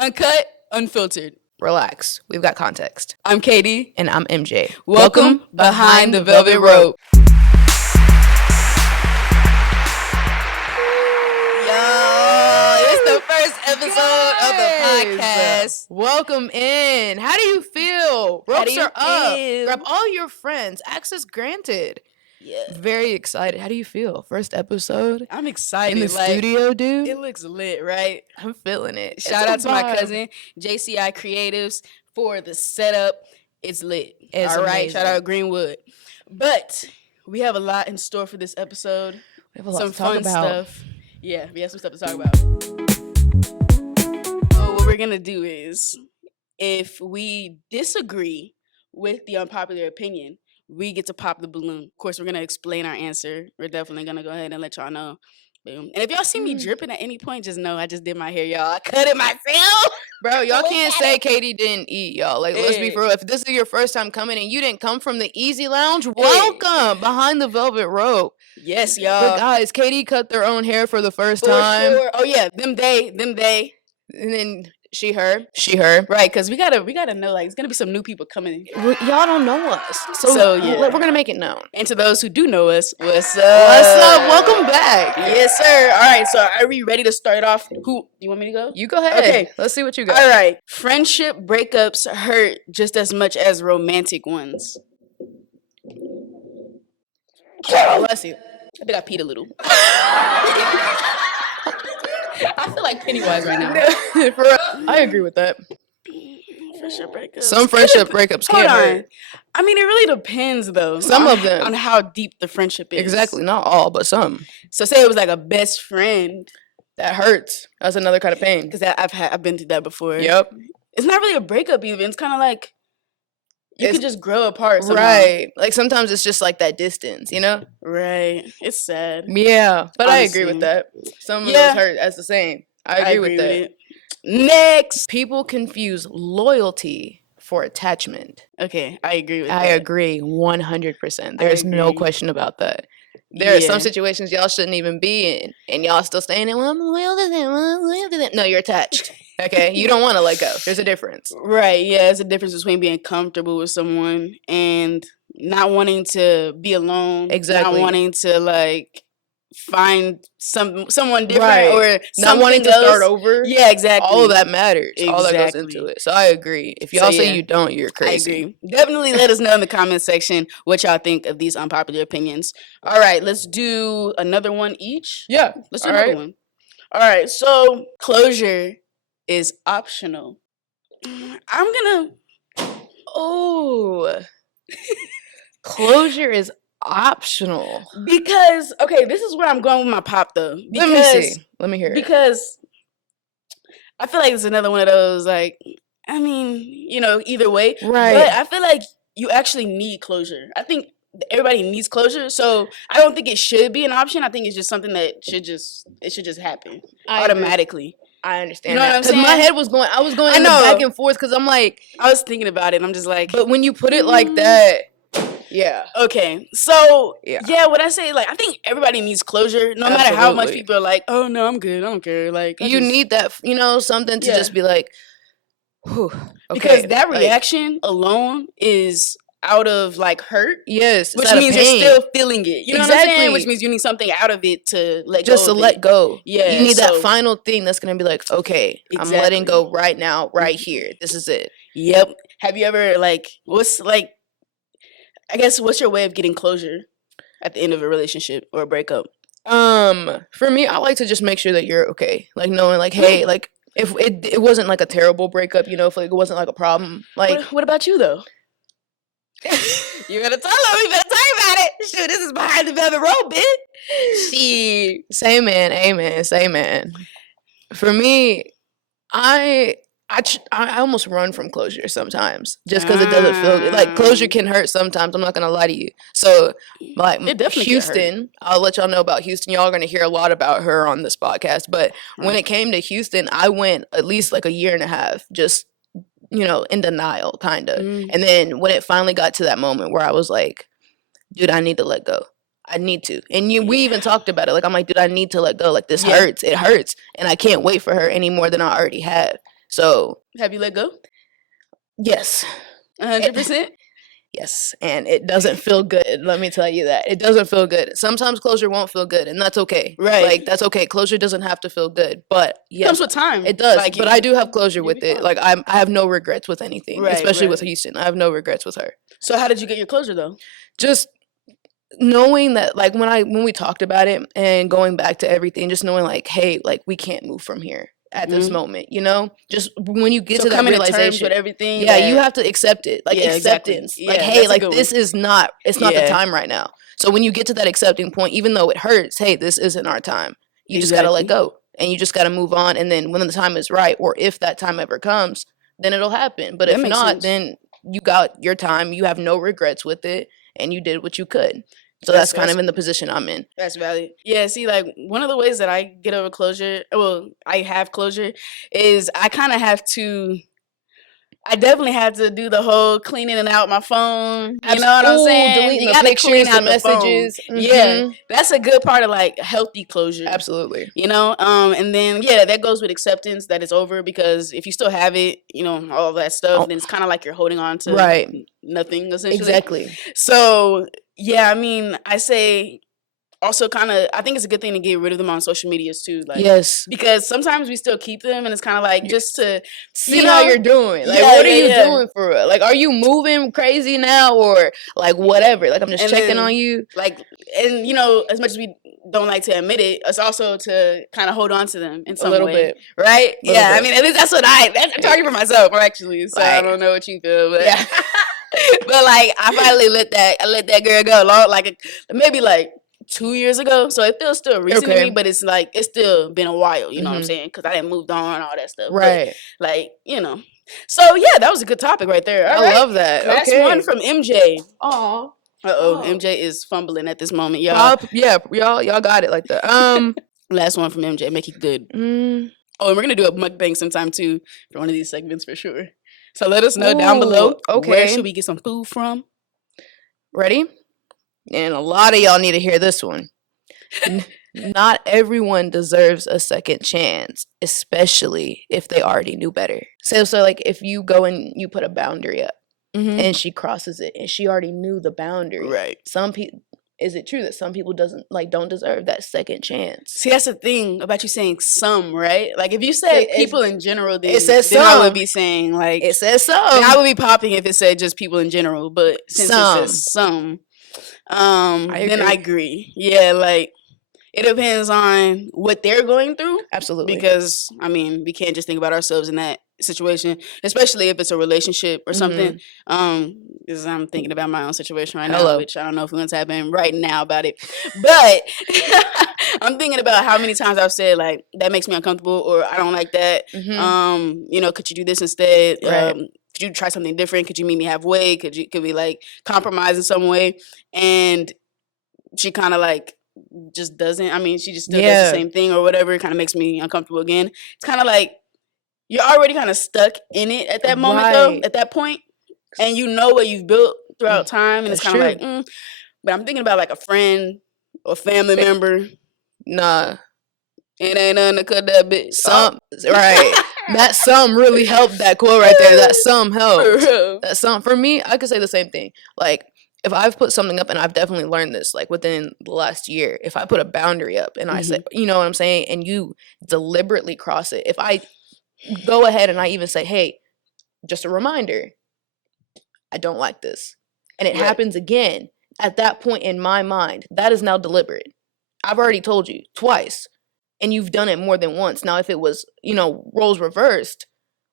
Uncut, unfiltered. Relax. We've got context. I'm KD. And I'm MJ. Welcome behind the velvet rope. Yo, it's the first episode of the podcast. Welcome in. How do you feel? Ropes are up. Grab all your friends. Access granted. Yeah. Very excited. How do you feel? First episode? I'm excited. In the studio, dude? It looks lit, right? I'm feeling it. Shout out to my cousin, JCI Creatives, for the setup. It's lit. It's all right. amazing. Shout out Greenwood. But we have a lot in store for this episode. We have a lot some to talk fun about. stuff. Yeah, we have some stuff to talk about. So what we're going to do is, if we disagree with the unpopular opinion, we get to pop the balloon. Of course, we're going to explain our answer. We're definitely going to go ahead and let y'all know. Boom. And if y'all see me dripping at any point, just know I just did my hair, y'all. I cut it myself. Bro, y'all can't say Katie didn't eat, y'all. Like, let's be for real. If this is your first time coming and you didn't come from the Eezy Lounge, welcome behind the velvet rope. Yes, y'all. But guys, Katie cut their own hair for the first time. Sure. Oh yeah, them they. And then she, her. Right, because we gotta know, like, it's gonna be some new people coming. Y'all don't know us. So yeah. We're gonna make it known. And to those who do know us, what's up? Welcome back. Yes, sir. All right, so are we ready to start off? Who you want me to go? You go ahead. Okay. Let's see what you got. All right. Friendship breakups hurt just as much as romantic ones. Bless you. I think I peed a little. I feel like Pennywise right now. I agree with that. Friendship breakups. Some friendship breakups can hurt. I mean, it really depends, though. Some of them. On how deep the friendship is. Exactly. Not all, but some. So say it was like a best friend. That hurts. That's another kind of pain. Because I've been through that before. Yep. It's not really a breakup even. It's kind of like you could just grow apart somehow. Right. Like sometimes it's just like that distance, you know? Right. It's sad. Yeah. But honestly. I agree with that. Some of those hurt as the same. I agree with that. Next. People confuse loyalty for attachment. Okay. I agree with that. I agree 100%. There's no question about that. There are some situations y'all shouldn't even be in, and y'all still staying in. Well, I'm loyal to them. No, you're attached. Okay, you don't want to let go. There's a difference. Right. Yeah, there's a difference between being comfortable with someone and not wanting to be alone. Exactly. Not wanting to like find someone different, right. or not wanting to start over. Yeah, exactly. All of that matters. Exactly. All that goes into it. So I agree. If y'all say you don't, you're crazy. I agree. Definitely let us know in the comment section what y'all think of these unpopular opinions. All right, let's do another one each. Yeah, let's do another one. All right, so closure is optional. I'm gonna. Closure is optional. Because, okay, this is where I'm going with my pop, though. Let me see. Let me hear it. Because I feel like it's another one of those, like, I mean, you know, either way. Right. But I feel like you actually need closure. I think everybody needs closure. So I don't think it should be an option. I think it's just something that should just happen automatically. I understand. You know what I'm saying? My head was going, I was going back and forth because I'm like. I was thinking about it and I'm just like. But when you put it like that. Yeah. Okay. So, yeah, what I say, like, I think everybody needs closure, no matter how much people are like, oh, no, I'm good. I don't care. Like, you need that, you know, something to just be like, whew. Okay. Because that reaction alone is out of, like, hurt. Yes. Which means you're still feeling it. You know what I'm saying? Which means you need something out of it to let go. Just to let go. Yeah. You need that final thing that's going to be like, okay, I'm letting go right now, right here. This is it. Yep. Have you ever, like, what's your way of getting closure at the end of a relationship or a breakup? For me, I like to just make sure that you're okay. Like knowing, like, hey, like if it wasn't like a terrible breakup, you know, if like it wasn't like a problem. Like, what about you though? You gotta tell them. You better talk about it. Shoot, this is behind the velvet rope, bitch. She, say man, amen, say man. For me, I almost run from closure sometimes just because it doesn't feel good. Like closure can hurt sometimes. I'm not gonna lie to you. So like Houston, I'll let y'all know about Houston. Y'all are gonna hear a lot about her on this podcast. But when it came to Houston, I went at least like a year and a half just, you know, in denial kind of. And then when it finally got to that moment where I was like, dude, I need to let go. I need to. And we even talked about it. Like, I'm like, dude, I need to let go. Like, this hurts. It hurts. And I can't wait for her any more than I already have. So Have you let go? yes. 100%? Yes, and it doesn't feel good. Let me tell you that. It doesn't feel good. Sometimes closure won't feel good, and that's okay. Right. Like, that's okay. Closure doesn't have to feel good, but Comes yes, with time. it does. Like, But I do have closure you'll with be it. fine. Like, I have no regrets with anything, Right, especially with right. Houston. I have no regrets with her. So how did you get your closure though? Just knowing that, like, when we talked about it and going back to everything, just knowing like, hey, like, we can't move from here at this Mhm. moment, you know? Just when you get So to that coming to terms realization, with everything. yeah, you that- have to accept it. Like, Yeah, exactly. acceptance. Yeah, Like, hey, that's a like, good this one. is not, it's not the Yeah. time right now. So when you get to that accepting point, even though it hurts, hey, this isn't our time. You just gotta let Exactly. go. And you just gotta move on. And then when the time is right, or if that time ever comes, then it'll happen. But That if makes not, sense. then you got your time, you have no regrets with it, and you did what you could. So That's- that's kind of in the position I'm in. That's valid. Yeah, see, like one of the ways that I get over closure, well, I have closure, is I kind of have to. I definitely had to do the whole cleaning and out my phone. You know what I'm Ooh, saying? deleting You the gotta clean pictures, the out the phone. messages. Yeah, Mhm. that's a good part of like healthy closure. Absolutely. You know, and then yeah, that goes with acceptance that it's over, because if you still have it, you know, all of that stuff, Oh, then it's kind of like you're holding on to right. nothing essentially. Exactly. So yeah, I mean, I say also kind of, I think it's a good thing to get rid of them on social medias too, like, Yes. because sometimes we still keep them, and it's kind of like just to See how you're doing. Like, Yeah, what are yeah, you yeah. doing for real? Like, are you moving crazy now, or like whatever? Like, I'm just And checking then, on you. like, and you know, as much as we don't like to admit it, it's also to kind of hold on to them in A some little way, bit. right? Little Yeah, I bit. mean, at least that's what I'm talking for myself, actually. So I Like, don't know what you feel, but yeah. but like I finally I let that girl go long, like maybe like 2 years ago. So it feels still recent to me, Okay. but it's like it's still been a while. You know what I'm Mhm. saying? Because I didn't moved on all that stuff, but Right. like, you know. So yeah, that was a good topic right there. All I right, love that. that's Okay. one from MJ. Aw. Uh-oh, MJ is fumbling at this moment, y'all. Pop. Yeah, y'all got it like that. Last one from MJ. Make it good. Mm, Oh, and we're gonna do a mukbang sometime too for one of these segments for sure. So let us know down below. ooh, Where okay. should we get some food from? Ready? And a lot of y'all need to hear this one. Not everyone deserves a second chance, especially if they already knew better. So like if you go and you put a boundary up and she crosses it and she already knew the boundary. Right. Some people, is it true that some people don't deserve that second chance? See, that's the thing about you saying some, right? Like if you said people in general, then, it says then I would some. be saying like It says some. then I would be popping if it said just people in general. But since it Some. says some, I then I agree. Yeah, like it depends on what they're going through. Absolutely. Because I mean, we can't just think about ourselves in that situation, especially if it's a relationship or something. Because I'm thinking about my own situation right now, which I don't know if it's gonna happen right now about it. But I'm thinking about how many times I've said like that makes me uncomfortable, or I don't like that. You know, could you do this instead? Right. Could you try something different? Could you meet me halfway? Could we like compromise in some way? And she kind of like just doesn't. I mean, she just still does the same thing or whatever. It kind of makes me uncomfortable again. It's kind of like you're already kind of stuck in it at that moment, though, at that point, and you know what you've built throughout time, and it's kind of like, but I'm thinking about like a friend or family member. Nah, it ain't nothing to cut that bitch. Some right. That some really helped. That quote right there. That some helped. That some for me, I could say the same thing. Like if I've put something up, and I've definitely learned this, like within the last year, if I put a boundary up and I say, you know what I'm saying, and you deliberately cross it, if I go ahead and I even say, hey, just a reminder, I don't like this, and it happens again, at that point in my mind, that is now deliberate. I've already told you twice, and you've done it more than once. Now, if it was, you know, roles reversed,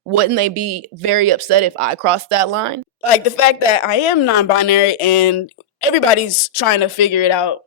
wouldn't they be very upset if I crossed that line? Like the fact that I am non-binary and everybody's trying to figure it out,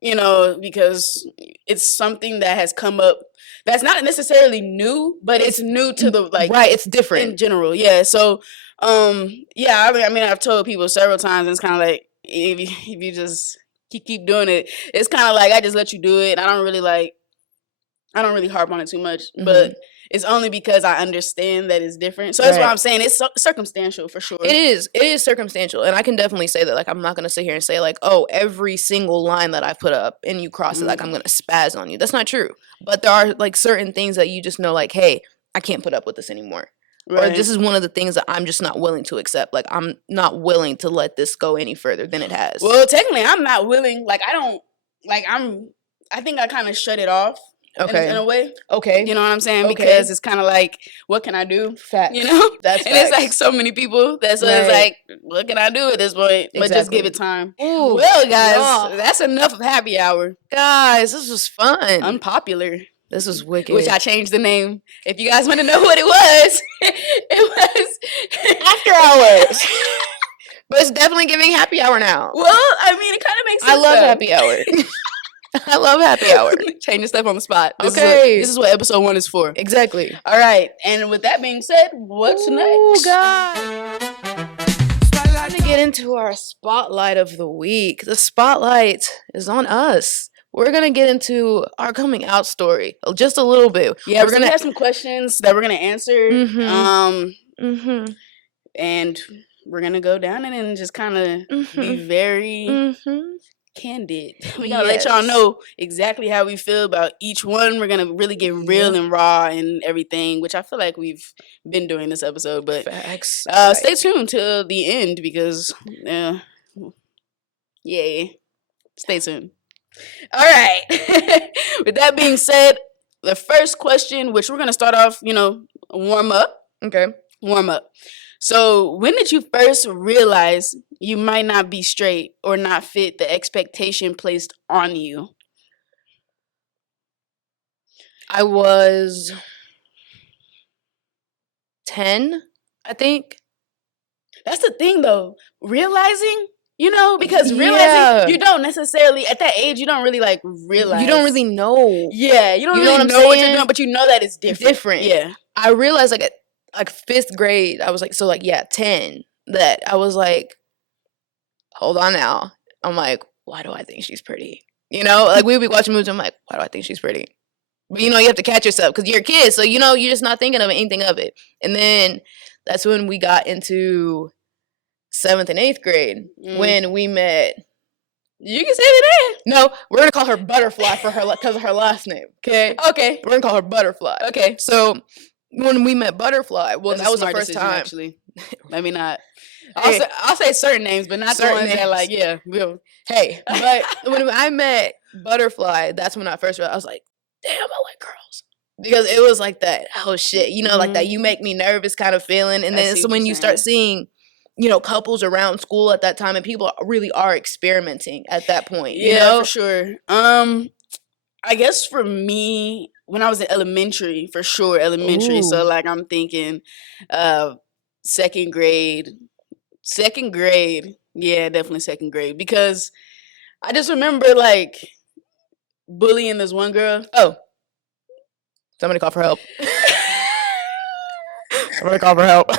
you know, because it's something that has come up that's not necessarily new, but it's new to the like right. It's different in general. Yeah. So, yeah. I mean, I've told people several times, and it's kind of like if you just keep doing it, it's kind of like I just let you do it. I don't really harp on it too much, but it's only because I understand that it's different. So that's why I'm saying it's circumstantial for sure. It is circumstantial, and I can definitely say that. Like I'm not gonna sit here and say like, oh, every single line that I put up and you cross it, like I'm gonna spaz on you. That's not true. But there are like certain things that you just know, like, hey, I can't put up with this anymore. or this is one of the things that I'm just not willing to accept. Like, I'm not willing to let this go any further than it has. Well, technically, I'm not willing. Like, I think I kind of shut it off. Okay. In a way. Okay. You know what I'm saying? Okay. Because it's kind of like, what can I do? Facts. You know? That's and facts. it's like so many people that so it's like, what can I do at this point? But just give it time. Ooh, well, guys, that's enough of happy hour. Guys, this was fun. Unpopular. This was wicked. Which I changed the name. If you guys want to know what it was, it was After Hours. But it's definitely giving happy hour now. Well, I mean, it kind of makes sense. I love happy hour. I love happy hour. Changing stuff on the spot. This is what episode 1 is for. Exactly. All right. And with that being said, what's next? Oh, God. Time to get into our spotlight of the week. The spotlight is on us. We're going to get into our coming out story just a little bit. Yeah, we're going to have some questions that we're going to answer. And we're going to go down it and just kind of be very candid. We're going to let y'all know exactly how we feel about each one. We're going to really get real and raw and everything, which I feel like we've been doing this episode. But Facts. Stay tuned till the end because, stay tuned. All right. With that being said, the first question, which we're going to start off, warm up. Okay. Warm up. So when did you first realize you might not be straight or not fit the expectation placed on you? I was 10, I think. That's the thing, though. Realizing, because realizing you don't necessarily, at that age, you don't really, realize. You don't really know. Yeah, you don't really know what you're doing, but you know that it's different. Yeah. I realized, like 5th grade, I was 10, that I was like, hold on now. I'm like, why do I think she's pretty? We'd be watching movies, I'm like, why do I think she's pretty? But, you have to catch yourself because you're a kid, so, you're just not thinking of anything of it. And then that's when we got into 7th and 8th grade when we met. You can say the name. No, we're going to call her Butterfly because of her last name, okay? Okay. We're going to call her Butterfly. Okay. So when we met Butterfly, that was the first time. Actually. Let me not. I'll say certain names, but not certain ones that we'll. Hey, but when I met Butterfly, that's when I first realized, I was like, damn, I like girls. Because it was like that, oh shit, like that you make me nervous kind of feeling. And then it's when you start seeing, couples around school at that time and people really are experimenting at that point. Yeah, for sure. I guess for me, when I was in elementary, for sure, elementary. Ooh. So I'm thinking 2nd grade. 2nd grade. Yeah, definitely 2nd grade. Because I just remember bullying this one girl. Oh. Somebody call for help. Somebody call for help.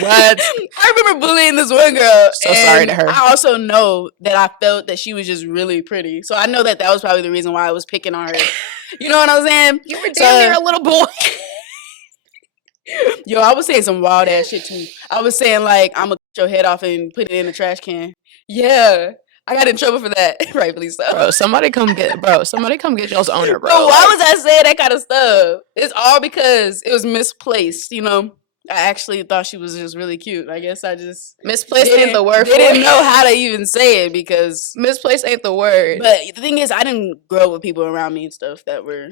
What? I remember bullying this one girl. So sorry to her. I also know that I felt that she was just really pretty. So I know that was probably the reason why I was picking on her. You know what I'm saying? You were damn near a little boy. Yo, I was saying some wild ass shit too. I was saying I'm gonna cut your head off and put it in the trash can. Yeah. I got in trouble for that. Rightfully so. Bro, somebody come get y'all's owner, bro. Bro, why was I saying that kind of stuff? It's all because it was misplaced, I actually thought she was just really cute. I guess I just misplaced ain't the word. They didn't know how to even say it because misplaced ain't the word. But the thing is, I didn't grow up with people around me and stuff that were,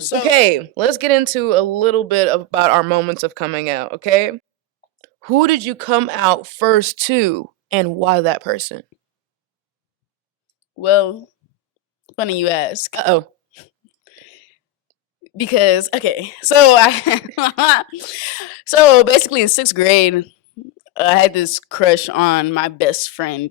So. Okay, let's get into a little bit about our moments of coming out, okay? Who did you come out first to and why that person? Well, funny you ask. Uh-oh. Because, okay, so so basically in 6th grade, I had this crush on my best friend.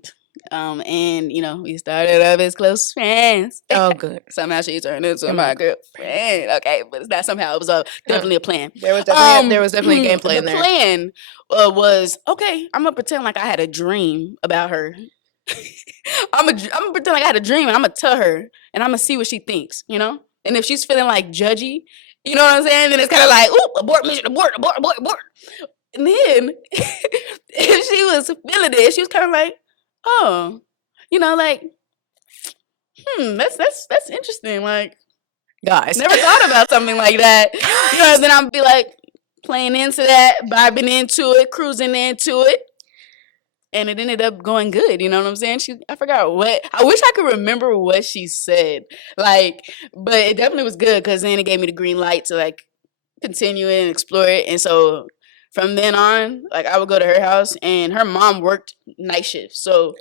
And, we started up as close friends. Oh, good. Somehow she turned into my girlfriend. Okay, but it's not somehow. It was definitely a plan. There was definitely a gameplay in there. The plan was, okay, I'm going to pretend like I had a dream about her. I'm gonna pretend like I had a dream and I'm gonna tell her and I'm gonna see what she thinks, And if she's feeling judgy, you know what I'm saying? Then it's kind of ooh, abort mission, abort. And then if she was feeling it, she was kind of oh, that's interesting. Guys, never thought about something like that. Then I'd be like, playing into that, vibing into it, cruising into it. And it ended up going good. You know what I'm saying? I forgot what. I wish I could remember what she said. Like, but it definitely was good because then it gave me the green light to like continue it and explore it. And so from then on, like I would go to her house, and her mom worked night shifts. So,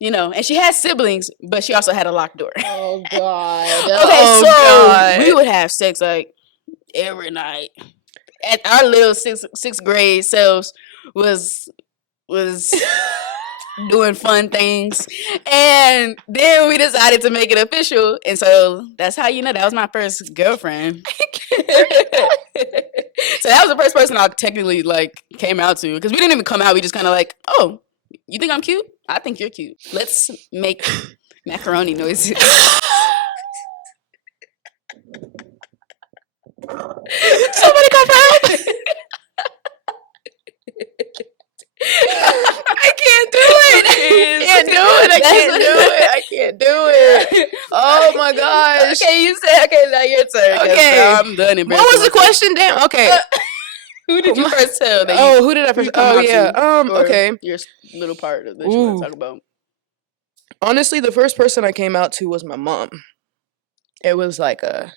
you know, and she had siblings, but she also had a locked door. Oh God. Okay, so we would have sex like every night. At our little sixth grade selves was doing fun things, and then we decided to make it official, and so that's how you know that was my first girlfriend. So that was the first person I technically like came out to, because we didn't even come out. We just kind of like, oh, you think I'm cute? I think you're cute. Let's make macaroni noises. Somebody come out. I can't do it. I can't do it. Oh my gosh. Okay, you said okay. Now your turn. Okay, now I'm done. What was the question? Damn. Okay. Who did you first tell? That who did I first? Oh yeah. Okay. Your little part of that you want to talk about. Honestly, the first person I came out to was my mom. It was like it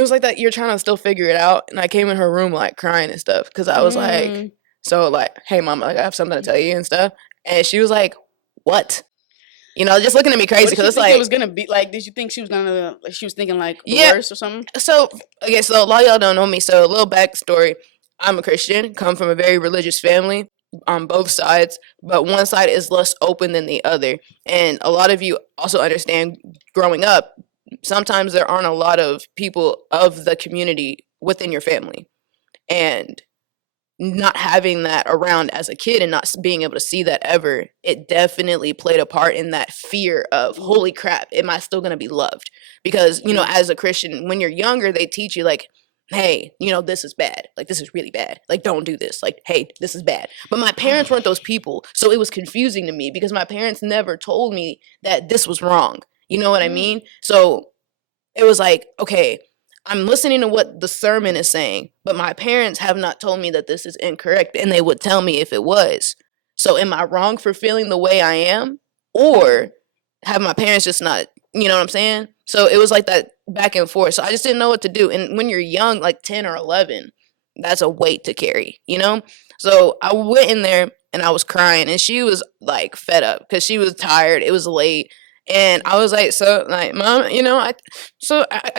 was like that you're trying to still figure it out, and I came in her room like crying and stuff because I was like, so like, hey mom, like I have something to tell you and stuff, and she was like, what? You know, just looking at me crazy because it's like it was gonna be like. Did you think she was gonna? Like, she was thinking like the worst or something. So okay, so a lot of y'all don't know me. So a little backstory: I'm a Christian, come from a very religious family on both sides, but one side is less open than the other, and a lot of you also understand growing up. Sometimes there aren't a lot of people of the community within your family, and not having that around as a kid and not being able to see that ever, it definitely played a part in that fear of, holy crap, am I still going to be loved? Because, you know, as a Christian, when you're younger, they teach you like, hey, you know, this is bad. Like, this is really bad. Like, don't do this. Like, hey, this is bad. But my parents weren't those people. So it was confusing to me because my parents never told me that this was wrong. You know what I mean? So it was like, okay, I'm listening to what the sermon is saying, but my parents have not told me that this is incorrect, and they would tell me if it was. So am I wrong for feeling the way I am? Or have my parents just not, you know what I'm saying? So it was like that back and forth. So I just didn't know what to do. And when you're young, like 10 or 11, that's a weight to carry, you know? So I went in there and I was crying, and she was like fed up because she was tired. It was late. And I was like, so like, mom, you know, I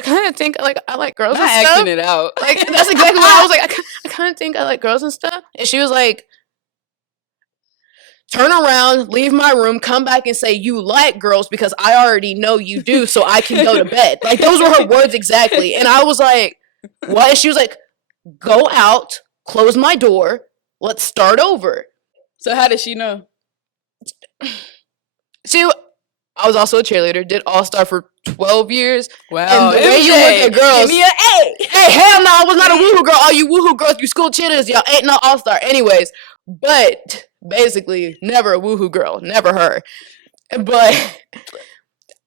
kind of think like I like girls and stuff. Acting it out. Like that's exactly what I was like. I kind of think I like girls and stuff. And she was like, turn around, leave my room, come back and say you like girls because I already know you do, so I can go to bed. Like those were her words exactly. And I was like, what? And she was like, go out, close my door, let's start over. So how did she know? I was also a cheerleader, did All-Star for 12 years. Wow. And the way you look at girls. Give me an A. Hey, hell no, I was not a woohoo girl. All you woohoo girls, you school cheerleaders, y'all ain't no All-Star. Anyways, but basically, never a woohoo girl. Never her. But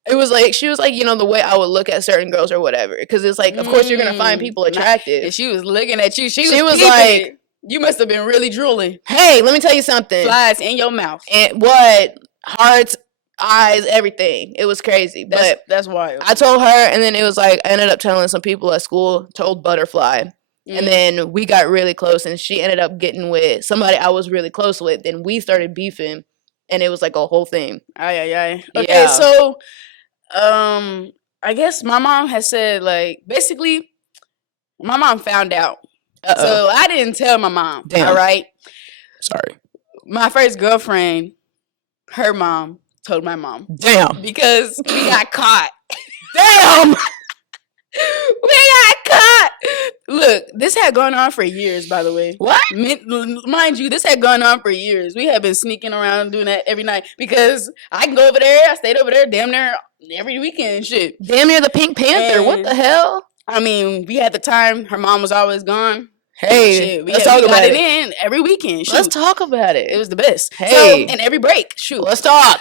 it was like, she was like, you know, the way I would look at certain girls or whatever. Because it's like, of course, you're going to find people attractive. And she was looking at you. She was like, you must have been really drooling. Hey, let me tell you something. Flies in your mouth. And what? Hearts, eyes, everything. It was crazy. But that's wild. I told her, and then it was like, I ended up telling some people at school, told Butterfly. And then we got really close, and she ended up getting with somebody I was really close with. Then we started beefing, and it was like a whole thing. Okay, yeah. So, I guess my mom has said, like, basically, my mom found out. So I didn't tell my mom. Damn. All right? Sorry. My first girlfriend, her mom, told my mom. Damn. Because we got caught. Damn. We got caught. Look, this had gone on for years, by the way. What? Mind you, this had gone on for years. We had been sneaking around doing that every night because I can go over there. I stayed over there damn near every weekend and shit. Damn near the Pink Panther. And what the hell? I mean, we had the time. Her mom was always gone. Hey, shit, let's talk we got about it it. in every weekend. Shoot. Let's talk about It it. was the best. So, Hey. and every break, shoot. Let's talk.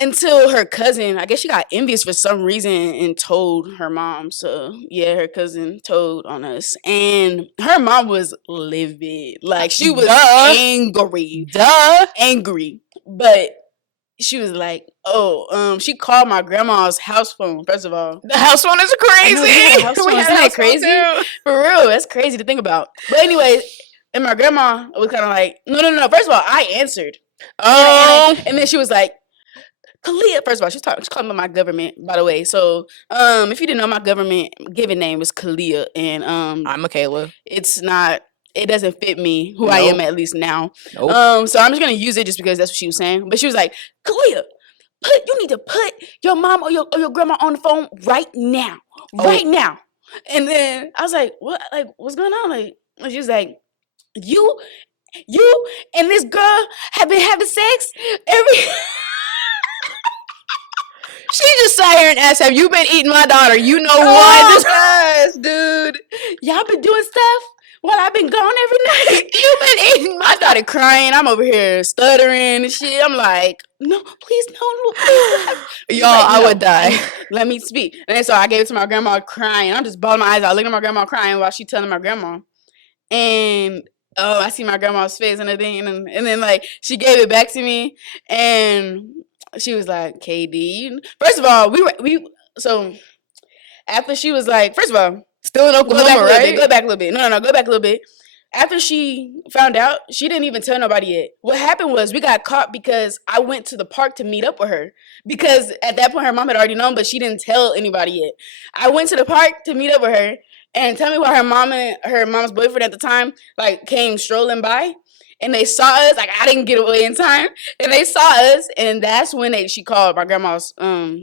Until her cousin, I guess she got envious for some reason and told her mom. So yeah, her cousin told on us, and her mom was livid. Like she was angry. But she was like, "Oh, she called my grandma's house phone. First of all, The house phone is I know we had a crazy. house phone. We had Isn't a that house phone crazy? too. For real, that's crazy to think about. But anyway, and my grandma was kind of like, no. First of all, I answered. Oh, And then she was like, Kalia. First of all, she's calling me my government, by the way. So, if you didn't know, my government given name is Kalia, and I'm Michaela. it's not. It doesn't fit me who I am at least now. Nope. So I'm just gonna use it just because that's what she was saying. But she was like, Kalia, you need to put your mom or your grandma on the phone right now, right now. And then I was like, what? Like, what's going on? Like, and she was like, you and this girl have been having sex every. She just sat here and asked, "Have you been eating my daughter?" You know Oh, what? yes, dude. Y'all been doing stuff while I've been gone every night. You've been eating my I started crying. I'm over here stuttering and shit. I'm like, no, please, no, please. Y'all, like, I would die. Let me speak. And then so I gave it to my grandma crying. I'm just bawling my eyes out, looking at my grandma crying while she telling my grandma. And I see my grandma's face and everything. And then like she gave it back to me and she was like, KD. First of all, so after she was like, first of all, still in Oklahoma, right? Go back a little bit. No, go back a little bit. After she found out, she didn't even tell nobody yet. What happened was we got caught because I went to the park to meet up with her. Because at that point, her mom had already known, but she didn't tell anybody yet. I went to the park to meet up with her, and tell me why her mom and her mom's boyfriend at the time like came strolling by, and they saw us. Like I didn't get away in time, and they saw us, and that's when she called my grandma's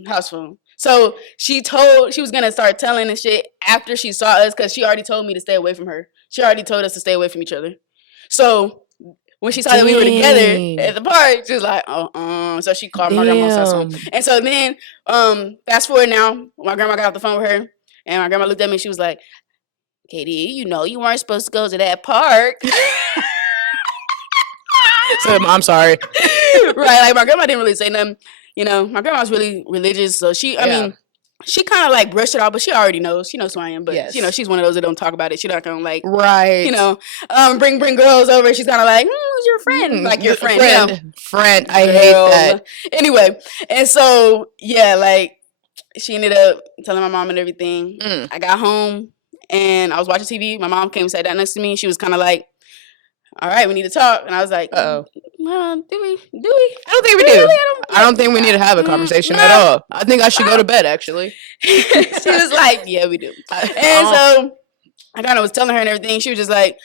house phone. So she was gonna start telling and shit after she saw us because she already told me to stay away from her. She already told us to stay away from each other. So when she saw that we were together at the park, she was like, so she called my grandma's house phone. And so then, fast forward now, my grandma got off the phone with her, and my grandma looked at me and she was like, Katie, you know you weren't supposed to go to that park. So I'm sorry. Right, like my grandma didn't really say nothing. You know, my grandma's really religious, so I mean, she kind of like brushed it off, but she already knows. She knows who I am, but you know, she's one of those that don't talk about it. She's not gonna like, right? You know, bring girls over. She's kind of like, who's your friend? Like your friend, friend, you know? Friend. I hate that. Anyway, and so yeah, like she ended up telling my mom and everything. I got home and I was watching TV. My mom came and sat down next to me. She was kind of like, all right, we need to talk. And I was like, well, do we? I don't think we do. I don't think we need to have a conversation at all. I think I should go to bed, actually. She was like, yeah, we do. And so I kind of was telling her and everything. She was just like,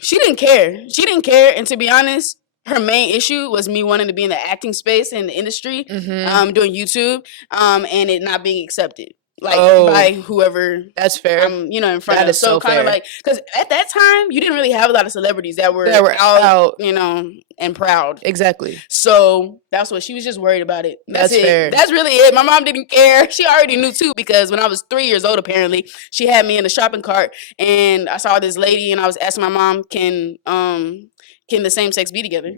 she didn't care. She didn't care. And to be honest, her main issue was me wanting to be in the acting space in the industry, doing YouTube, and it not being accepted. Like by whoever that's fair. You know, in front of. So kind of like, because at that time you didn't really have a lot of celebrities that were out, you know, and proud. Exactly. So that's what she was just worried about it. That's fair. That's really it. My mom didn't care. She already knew too, because when I was 3 years old, apparently she had me in a shopping cart, and I saw this lady, and I was asking my mom, can the same sex be together?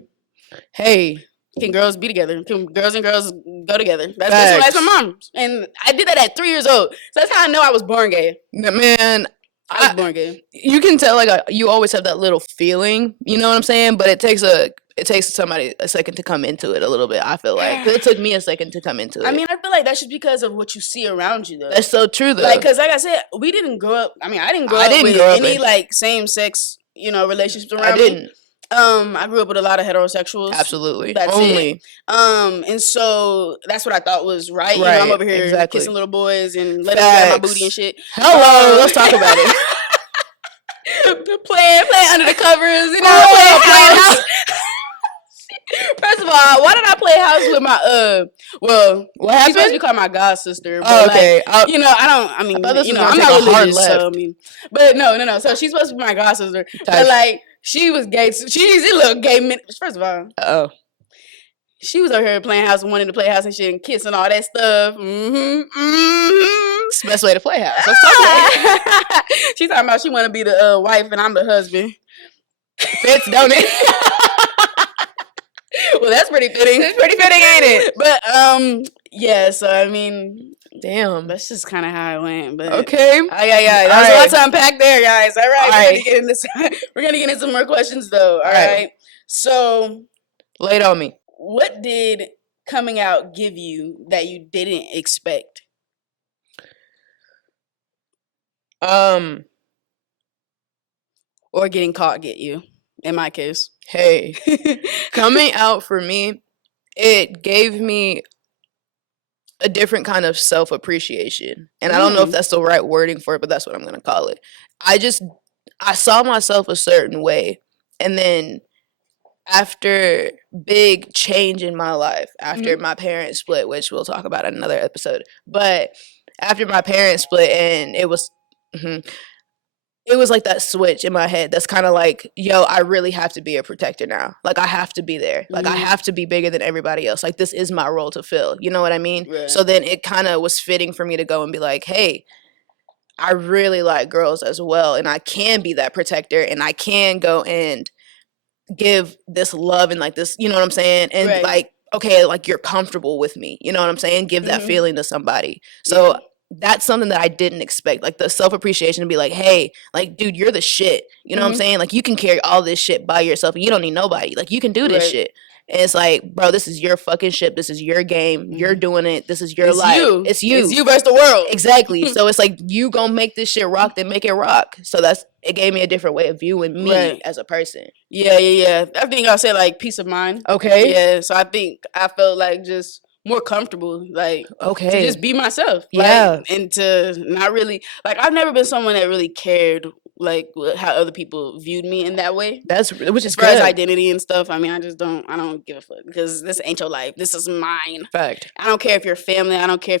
Hey. Can girls be together? Can girls and girls go together? That's what I asked my mom. And I did that at 3 years old. So that's how I know I was born gay. Man, I was born gay. You can tell, like, you always have that little feeling, you know what I'm saying? But it takes somebody a second to come into it a little bit, I feel like. It took me a second to come into it. I mean, I feel like that's just because of what you see around you, though. That's so true, though. Like, because like I said, we didn't grow up. I mean, I didn't grow up with any, like, same-sex, you know, relationships around me. I didn't. I grew up with a lot of heterosexuals. Absolutely. That's only. And so that's what I thought was right. You know, I'm over here kissing little boys and letting them grab my booty and shit. Hello, let's talk about it. playing under the covers, you know, playing house. First of all, why did I play house with my what happened? She's supposed to be called my god sister. But okay. Like, you know, I'm not religious, so I mean, but no. So she's supposed to be my god sister, but like she was gay. She's a little gay. First of all, she was over here playing house and wanting to play house and shit and kissing all that stuff. It's the best way to play house. Let's talk about it. She's talking about she want to be the wife and I'm the husband. Fits, don't it? Well, that's pretty fitting. It's pretty fitting, ain't it? But yeah. So I mean, damn, that's just kind of how it went. But okay, yeah. There's a lot to unpack there, guys. All right, we're gonna get into some more questions though. All right. So, lay it on me. What did coming out give you that you didn't expect? Or getting caught get you, in my case. Hey, coming out for me, it gave me a different kind of self-appreciation. And I don't know if that's the right wording for it, but that's what I'm going to call it. I saw myself a certain way. And then after big change in my life, after my parents split, which we'll talk about in another episode, but after my parents split and it was like that switch in my head that's kind of like, yo, I really have to be a protector now. Like, I have to be there. Like, I have to be bigger than everybody else. Like, this is my role to fill. You know what I mean? Right. So then it kind of was fitting for me to go and be like, hey, I really like girls as well. And I can be that protector. And I can go and give this love and like this, you know what I'm saying? And like, okay, like you're comfortable with me. You know what I'm saying? Give that feeling to somebody. So that's something that I didn't expect. Like the self-appreciation to be like, hey, like, dude, you're the shit. You know what I'm saying? Like, you can carry all this shit by yourself and you don't need nobody. Like, you can do this shit. And it's like, bro, this is your fucking ship. This is your game. You're doing it. This is your life. It's you. It's you versus the world. Exactly. So it's like, you gonna make this shit rock, then make it rock. So it gave me a different way of viewing me as a person. Yeah. I think I'll say like peace of mind. Okay. Yeah. So I think I felt like just more comfortable, like, to just be myself. Yeah. Like, and to not really, like, I've never been someone that really cared, like, how other people viewed me in that way. Which is as far as identity and stuff. I mean, I don't give a fuck because this ain't your life. This is mine. Fact. I don't care if you're family. I don't care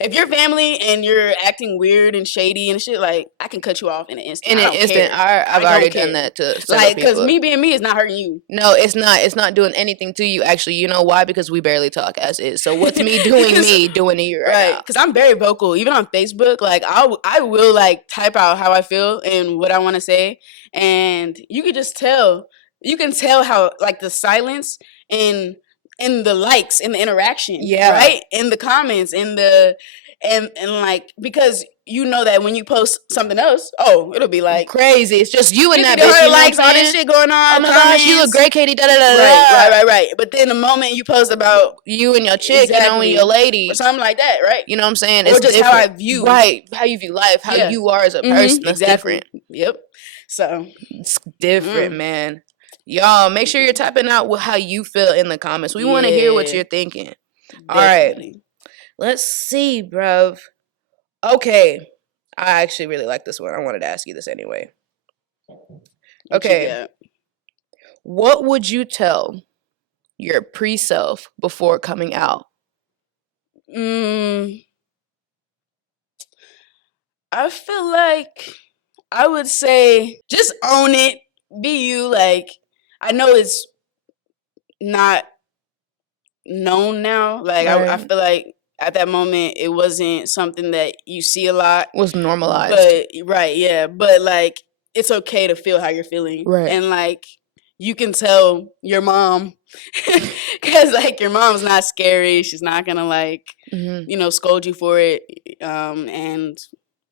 if you're family and you're acting weird and shady and shit. Like, I can cut you off in an instant. I've already done that to like, because me being me is not hurting you. No, it's not. It's not doing anything to you. Actually, you know why? Because we barely talk as is. So what's me doing doing to you right now? Because I'm very vocal. Even on Facebook, like I will like type out how I feel and what I want to say, and you could just tell. You can tell how like the silence in the likes, in the interaction, right, in the comments, in the and like, because you know that when you post something else, it'll be like crazy. It's just you and that bitch. You likes, all this shit going on. Oh my gosh, you look great, Katie. Da da da. Right. But then the moment you post about you and your chick, you know, and your lady, or something like that, right? You know what I'm saying? Or it's just different. how I view, how you view life, how you are as a person. That's different. Yep. So it's different, man. Y'all, make sure you're typing out how you feel in the comments. We want to hear what you're thinking. All right. Let's see, bruv. Okay. I actually really like this one. I wanted to ask you this anyway. Okay. What would you tell your pre-self before coming out? I feel like I would say just own it. Be you. Like, I know it's not known now. Like, I feel like at that moment it wasn't something that you see a lot. It was normalized. But but like, it's okay to feel how you're feeling. Right. And like, you can tell your mom, because like your mom's not scary. She's not gonna like you know, scold you for it. And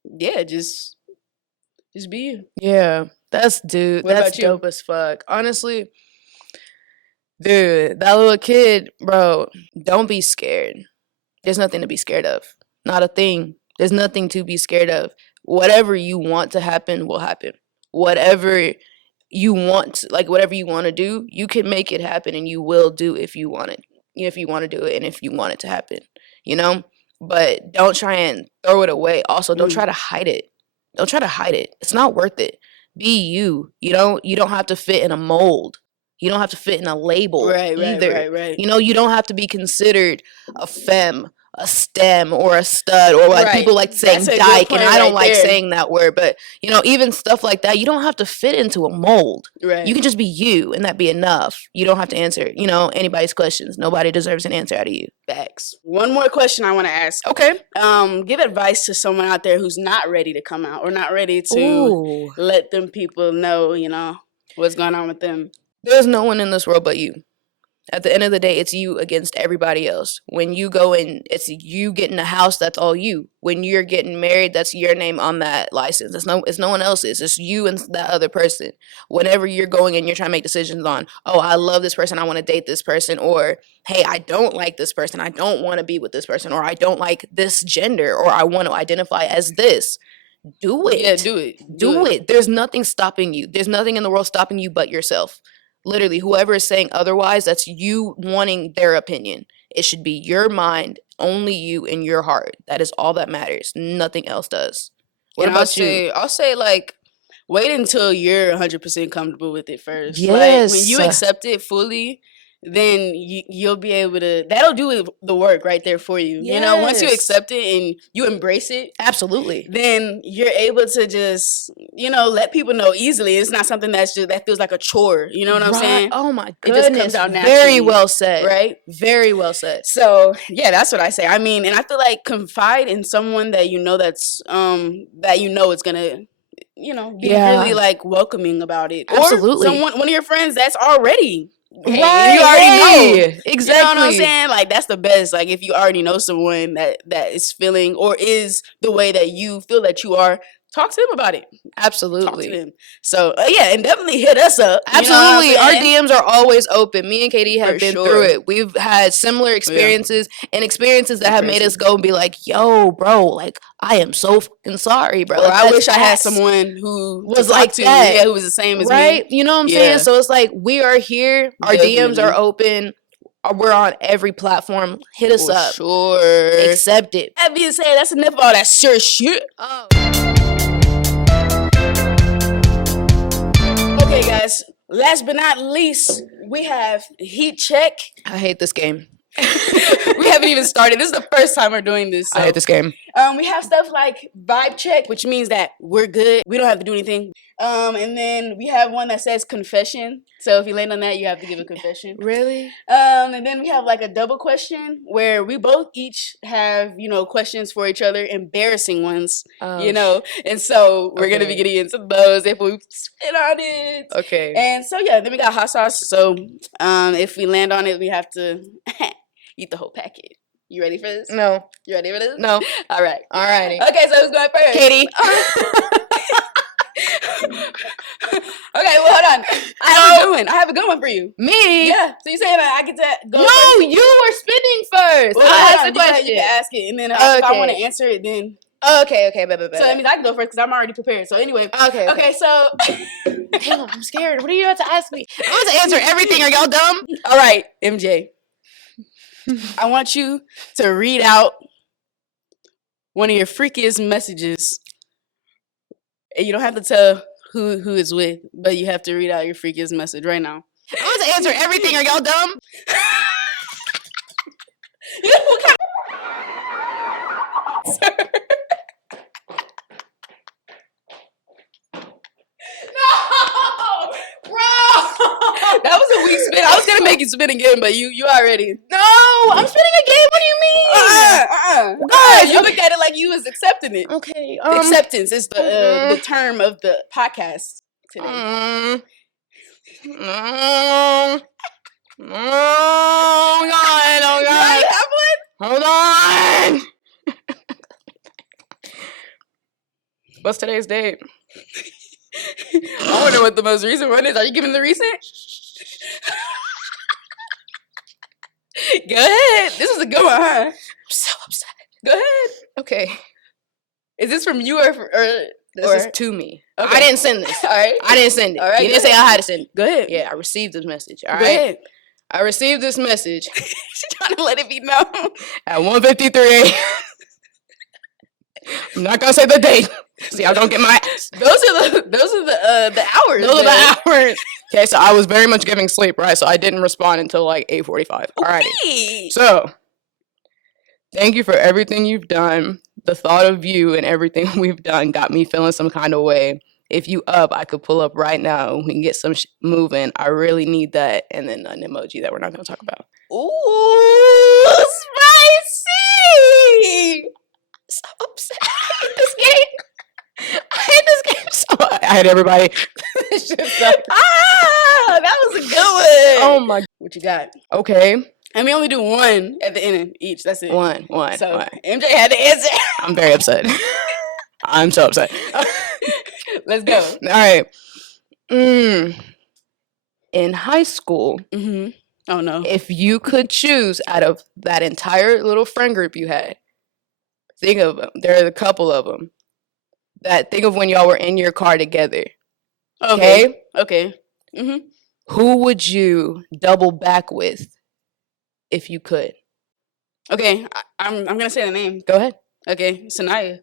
yeah, just be you. Yeah. That's dope as fuck. Honestly, dude, that little kid, bro, don't be scared. There's nothing to be scared of. Not a thing. There's nothing to be scared of. Whatever you want to happen will happen. Whatever you want, like whatever you want to do, you can make it happen, and you will do if you want it. If you want to do it and if you want it to happen, you know? But don't try and throw it away. Also, don't try to hide it. Don't try to hide it. It's not worth it. Be you. You don't have to fit in a mold. You don't have to fit in a label either. Right. You know, you don't have to be considered a femme, a stem or a stud, or like people like saying dyke, and I don't like saying that word, but you know, even stuff like that, you don't have to fit into a mold. Right. You can just be you, and that be enough. You don't have to answer, you know, anybody's questions. Nobody deserves an answer out of you. Facts. One more question I want to ask. Okay. Give advice to someone out there who's not ready to come out or not ready to let them people know, you know, what's going on with them. There's no one in this world but you. At the end of the day, it's you against everybody else. When you go in, it's you getting a house, that's all you. When you're getting married, that's your name on that license. It's no one else's. It's you and that other person. Whenever you're going and you're trying to make decisions on, oh, I love this person, I want to date this person, or hey, I don't like this person, I don't want to be with this person, or I don't like this gender, or I want to identify as this. Do it. Yeah, do it. Do it. There's nothing stopping you. There's nothing in the world stopping you but yourself. Literally, whoever is saying otherwise, that's you wanting their opinion. It should be your mind, only you and your heart. That is all that matters. Nothing else does. What about you? I'll say, like, wait until you're 100% comfortable with it first. Yes. Like, when you accept it fully, then you'll be able to, that'll do the work right there for you. Yes. You know, once you accept it and you embrace it. Absolutely. Then you're able to just, you know, let people know easily. It's not something that feels like a chore. You know what I'm saying? Oh my goodness. It just comes out naturally. Very well said. Right? Very well said. So yeah, that's what I say. I mean, and I feel like confide in someone that you know is gonna, you know, be really like welcoming about it. Absolutely. Or one of your friends that's already. Hey, right, you already know. Exactly. You know what I'm saying? Like, that's the best. Like, if you already know someone that is feeling or is the way that you feel that you are, talk to them about it. Absolutely. Talk to them. So, yeah, and definitely hit us up. Absolutely. Our DMs are always open. Me and KD have been through it. We've had similar experiences and experiences that have made us go and be like, yo, bro, like, I am so fucking sorry, bro. Like, I wish I had someone who was like that. Yeah, who was the same as me. Right? You know what I'm saying? So it's like, we are here. Our DMs are open. We're on every platform. Hit us up. Sure. Accept it. That being said, that's enough of all that sure shit. Oh. Okay, guys. Last but not least, we have Heat Check. I hate this game. We haven't even started. This is the first time we're doing this. So. I hate this game. We have stuff like Vibe Check, which means that we're good. We don't have to do anything. And then we have one that says Confession. So if you land on that, you have to give a confession. Really? And then we have like a double question where we both each have, you know, questions for each other, embarrassing ones, you know. And so we're going to be getting into those if we spit on it. Okay. And so, yeah, then we got hot sauce. So if we land on it, we have to eat the whole packet. You ready for this? No. You ready for this? No. All right. All righty. Okay, so who's going first? Katie. Okay, well, hold on. I have a good one for you. Me? Yeah. So you saying I get to go No, first? you were spinning first. Well, I asked the question. You can ask it, and then if I want to answer it, then... Okay. So that means I can go first because I'm already prepared. So anyway. Okay, so... Damn, I'm scared. What are you about to ask me? I want to answer everything. Are y'all dumb? All right, MJ. I want you to read out one of your freakiest messages. And you don't have to tell who it's with, but you have to read out your freakiest message right now. I want to answer everything. Are y'all dumb? What kind of... No! Bro! That was a weak spin. I was going to make you spin again, but you already... No! I'm spinning again? What do you mean? Guys, you looked at it like you was accepting it. Okay. Acceptance is the term of the podcast today. Oh, God. Hold on. What's today's date? I wonder what the most recent one is. Are you giving the recent? Go ahead. This is a good one, huh? I'm so upset. Go ahead. Okay. Is this from you or this is to me? Okay. I didn't send this. All right. I didn't send it. All right. You didn't say I had to send it. Go ahead. Yeah, I received this message. All right. Go ahead. I received this message. She's trying to let it be known. At 1:53 a.m. I'm not gonna say the date. See, y'all don't get my ass. Those are the hours. Those are the hours. Okay, so I was very much giving sleep, right? So I didn't respond until like 8:45. Alrighty. Okay. So Thank you for everything you've done. The thought of you and everything we've done got me feeling some kind of way. If you up, I could pull up right now. We can get some moving. I really need that. And then an emoji that we're not going to talk about. Ooh, spicy! So upset. I hate this game. I hate this game so much. I hate everybody. This shit sucks. That was a good one. Oh my. What you got? Okay. And we only do one at the end of each. That's it. One. So MJ had to answer. I'm very upset. I'm so upset. Let's go. All right. In high school, oh no, if you could choose out of that entire little friend group you had, think of them. There are a couple of them. Think of when y'all were in your car together. Okay. Who would you double back with if you could? Okay, I'm gonna say the name. Go ahead. Okay, Sanaya.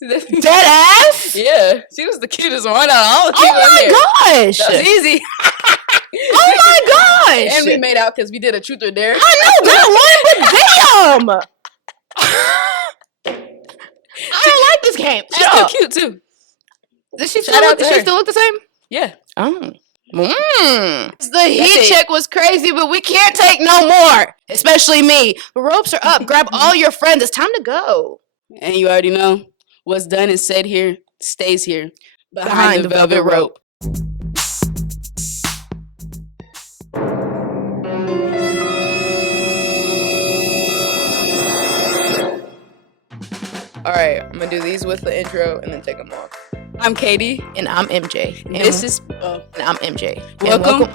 Dead ass? Yeah, she was the cutest one out of all the Oh people in there. my gosh! That was easy. Oh my gosh! And we made out because we did a truth or dare. I know that one, but damn! I don't like this game. She's still cute too. Does she still look the same? Yeah. Oh. The heat check was crazy, but we can't take no more. Especially me. The ropes are up. Grab all your friends. It's time to go. And you already know what's done and said here stays here behind the velvet rope. All right, I'm gonna do these with the intro and then take them off. I'm KD. And I'm MJ. And this is... and I'm MJ. Welcome.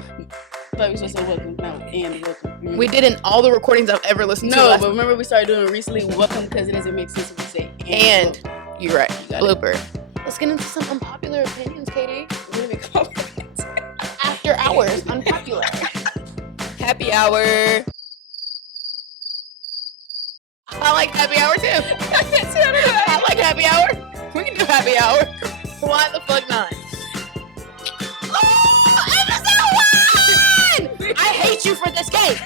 I thought we supposed to say welcome. No, and welcome. Mm-hmm. We did in all the recordings I've ever listened to. No, but remember we started doing it recently. Welcome, because it doesn't make sense if we say and you're right. You Blooper. Let's get into some unpopular opinions, KD. What do we call it? After hours, unpopular. Happy hour. I like happy hour too. I like happy hour. We can do happy hour. Why the fuck not? Oh, episode 1! I hate you for this game.